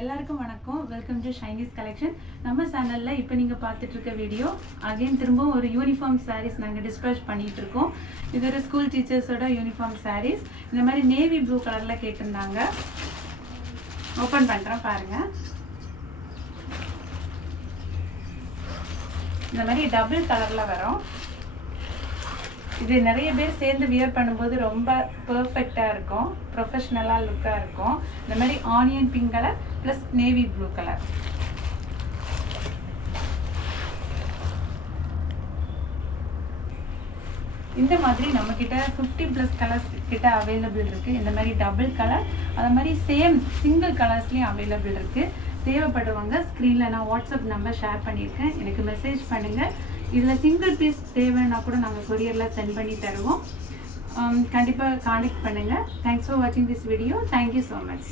எல்லாருக்கும் வணக்கம். Welcome to Shiny's collection. நம்ம சேனல்ல இப்போ நீங்க பார்த்துட்டு இருக்க வீடியோ அகைன் திரும்பவும் ஒரு யூனிஃபார்ம் சாரீஸ் நாங்கள் டிஸ்பேச் பண்ணிட்டு இருக்கோம். இது ஒரு ஸ்கூல் டீச்சர்ஸோட யூனிஃபார்ம் சாரீஸ். இந்த மாதிரி நேவி ப்ளூ கலர்ல கேட்டிருந்தாங்க. ஓப்பன் பண்றேன் பாருங்க. இந்த மாதிரி டபுள் கலர்ல வரும். இது நிறைய பேர் சேர்ந்து வியர் பண்ணும்போது ரொம்ப பெர்ஃபெக்டாக இருக்கும், ப்ரொஃபஷ்னலாக லுக்காக இருக்கும். இந்த மாதிரி onion pink colour plus navy blue colour. இந்த மாதிரி நம்மக்கிட்ட 50+ கலர்ஸ் கிட்ட அவைலபிள் இருக்குது. இந்த மாதிரி டபுள் கலர், அது மாதிரி சேம் சிங்கிள் கலர்ஸ்லேயும் அவைலபிள் இருக்குது. தேவைப்படுறவங்க ஸ்க்ரீனில் நான் வாட்ஸ்அப் நம்பர் ஷேர் பண்ணியிருக்கேன், எனக்கு மெசேஜ் பண்ணுங்கள். இதில் சிங்கிள் பீஸ் தேவைன்னா கூட நாங்கள் கொரியரில் சென்ட் பண்ணி தருவோம். கண்டிப்பாக கான்டெக்ட் பண்ணுங்கள். தேங்க்ஸ் ஃபார் வாட்சிங் this video. Thank you so much.